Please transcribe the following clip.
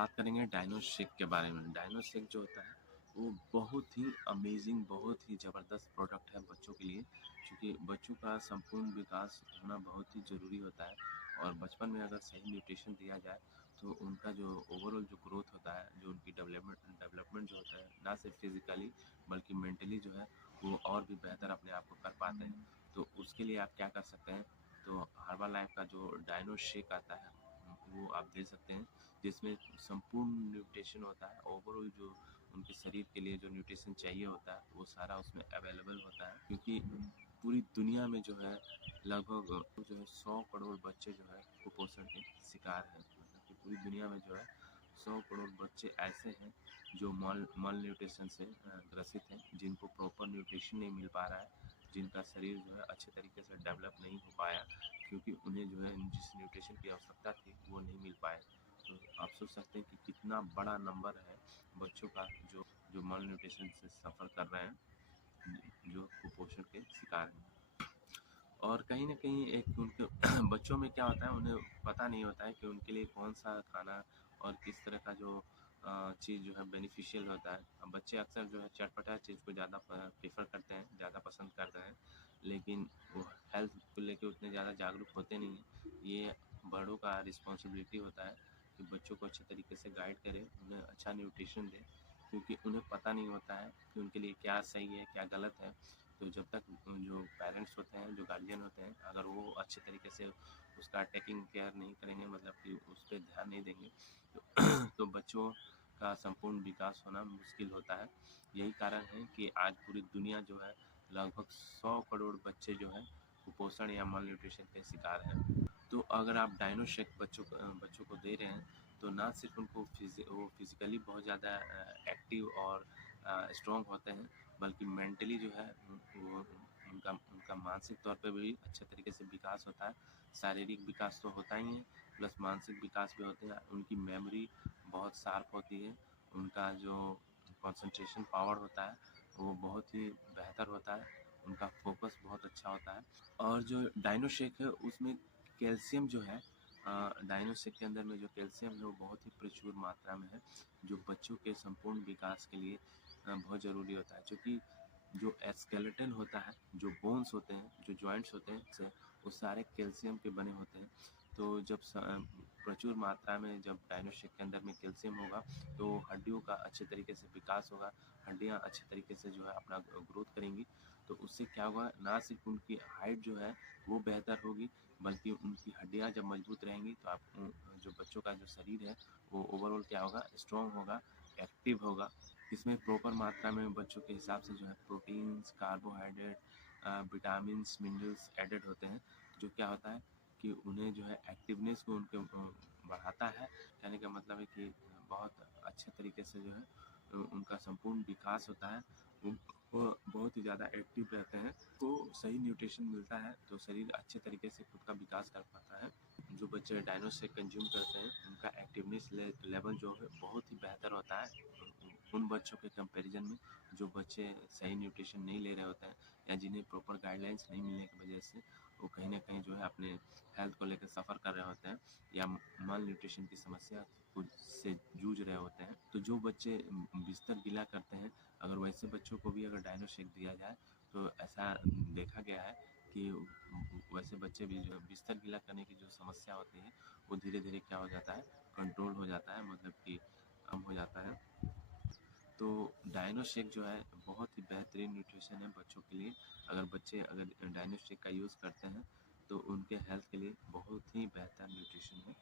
बात करेंगे dino shake के बारे में। डायनो शेक जो होता है वो बहुत ही अमेजिंग, बहुत ही ज़बरदस्त प्रोडक्ट है बच्चों के लिए, क्योंकि बच्चों का संपूर्ण विकास होना बहुत ही ज़रूरी होता है। और बचपन में अगर सही न्यूट्रिशन दिया जाए तो उनका जो ओवरऑल जो ग्रोथ होता है, जो उनकी डेवलपमेंट जो होता है, ना सिर्फ फिजिकली बल्कि मेंटली जो है वो और भी बेहतर अपने आप को कर पाते हैं। तो उसके लिए आप क्या कर सकते हैं, तो हर्बल लाइफ का जो डायनो शेक आता है वो आप दे सकते हैं, जिसमें संपूर्ण न्यूट्रिशन होता है। ओवरऑल जो उनके शरीर के लिए जो न्यूट्रिशन चाहिए होता है वो सारा उसमें अवेलेबल होता है, क्योंकि पूरी दुनिया में जो है लगभग जो है 100 करोड़ बच्चे जो है कुपोषण के शिकार हैं। मतलब कि पूरी दुनिया में जो है 100 करोड़ बच्चे ऐसे हैं जो मल न्यूट्रिशन से ग्रसित हैं, जिनको प्रॉपर न्यूट्रिशन नहीं मिल पा रहा है, जिनका शरीर जो है अच्छे तरीके से डेवलप नहीं हो पाया, क्योंकि उन्हें जो है जिस न्यूट्रिशन की आवश्यकता थी वो नहीं मिल पाए। तो आप सोच सकते हैं कि कितना बड़ा नंबर है बच्चों का जो जो मल न्यूट्रिशन से सफ़र कर रहे हैं, जो कुपोषण के शिकार हैं। और कहीं न कहीं एक उनके बच्चों में क्या होता है, उन्हें पता नहीं होता है कि उनके लिए कौन-सा खाना और किस तरह का जो चीज़ जो है बेनिफिशियल होता है। अब बच्चे अक्सर जो है चटपटा चीज़ को ज़्यादा प्रेफ़र करते हैं, ज़्यादा पसंद करते हैं, लेकिन वो हेल्थ को लेके उतने ज़्यादा जागरूक होते नहीं हैं। ये बड़ों का रिस्पॉन्सिबिलिटी होता है कि बच्चों को अच्छे तरीके से गाइड करें, उन्हें अच्छा न्यूट्रिशन दें, क्योंकि उन्हें पता नहीं होता है कि उनके लिए क्या सही है, क्या गलत है। तो जब तक जो पेरेंट्स होते हैं, जो गार्जियन होते हैं, अगर वो अच्छे तरीके से उसका टेकिंग केयर नहीं करेंगे, मतलब कि उस पे ध्यान नहीं देंगे, तो तो बच्चों का संपूर्ण विकास होना मुश्किल होता है। यही कारण है कि आज पूरी दुनिया जो है लगभग 100 करोड़ बच्चे जो हैं कुपोषण या माल न्यूट्रिशन के शिकार हैं। तो अगर आप डायनो शेक बच्चों को दे रहे हैं, तो ना सिर्फ उनको वो फिज़िकली बहुत ज़्यादा एक्टिव और स्ट्रॉन्ग होते हैं, बल्कि मेंटली जो है वो उनका उनका मानसिक तौर पे भी अच्छे तरीके से विकास होता है। शारीरिक विकास तो होता ही है, प्लस मानसिक विकास भी होते हैं। उनकी मेमोरी बहुत शार्प होती है, उनका जो कंसंट्रेशन पावर होता है वो बहुत ही बेहतर होता है, उनका फोकस बहुत अच्छा होता है। और जो डायनो शेक है उसमें कैल्शियम जो है, डायनो शेक के अंदर में जो कैल्शियम है वो बहुत ही प्रचुर मात्रा में है, जो बच्चों के संपूर्ण विकास के लिए बहुत ज़रूरी होता है। क्योंकि जो स्केलेटन होता है, जो बोन्स होते हैं, जो जॉइंट्स होते हैं, वो सारे कैल्शियम के बने होते हैं। तो जब प्रचुर मात्रा में जब डायनो शेक के अंदर में कैल्शियम होगा, तो हड्डियों का अच्छे तरीके से विकास होगा, हड्डियाँ अच्छे तरीके से जो है अपना ग्रोथ करेंगी। तो उससे क्या होगा, ना सिर्फ उनकी हाइट जो है वो बेहतर होगी, बल्कि उनकी हड्डियाँ जब मजबूत रहेंगी तो आप जो बच्चों का जो शरीर है वो ओवरऑल क्या होगा, स्ट्रॉन्ग होगा, एक्टिव होगा। इसमें प्रॉपर मात्रा में बच्चों के हिसाब से जो है proteins, carbohydrate, vitamins, minerals added होते हैं, जो क्या होता है कि उन्हें जो है एक्टिवनेस को उनके बढ़ाता है। कहने का मतलब है कि बहुत अच्छे तरीके से जो है उनका संपूर्ण विकास होता है। वो वो बहुत ही ज़्यादा एक्टिव रहते हैं, तो सही न्यूट्रिशन मिलता है तो शरीर अच्छे तरीके से खुद का विकास कर पाता है। जो बच्चे डायनो शेक कंज्यूम करते हैं उनका एक्टिवनेस लेवल जो है बहुत ही बेहतर होता है उन बच्चों के कंपैरिजन में, जो बच्चे सही न्यूट्रिशन नहीं ले रहे होते हैं, या जिन्हें प्रॉपर गाइडलाइंस नहीं मिलने की वजह से वो कहीं न कहीं जो है अपने हेल्थ को लेकर सफ़र कर रहे होते हैं, या माल न्यूट्रिशन की समस्या से जूझ रहे होते हैं। तो जो बच्चे बिस्तर गीला करते हैं, अगर वैसे बच्चों को भी अगर डायनो शेक दिया जाए, तो ऐसा देखा गया है कि वैसे बच्चे भी जो है बिस्तर गीला करने की जो समस्या होती है वो धीरे-धीरे क्या हो जाता है, कंट्रोल हो जाता है, मतलब कि कम हो जाता है। तो डायनो शेक जो है बहुत ही बेहतरीन न्यूट्रिशन है बच्चों के लिए। अगर बच्चे अगर डायनो शेक का यूज़ करते हैं तो उनके हेल्थ के लिए बहुत ही बेहतर न्यूट्रिशन है।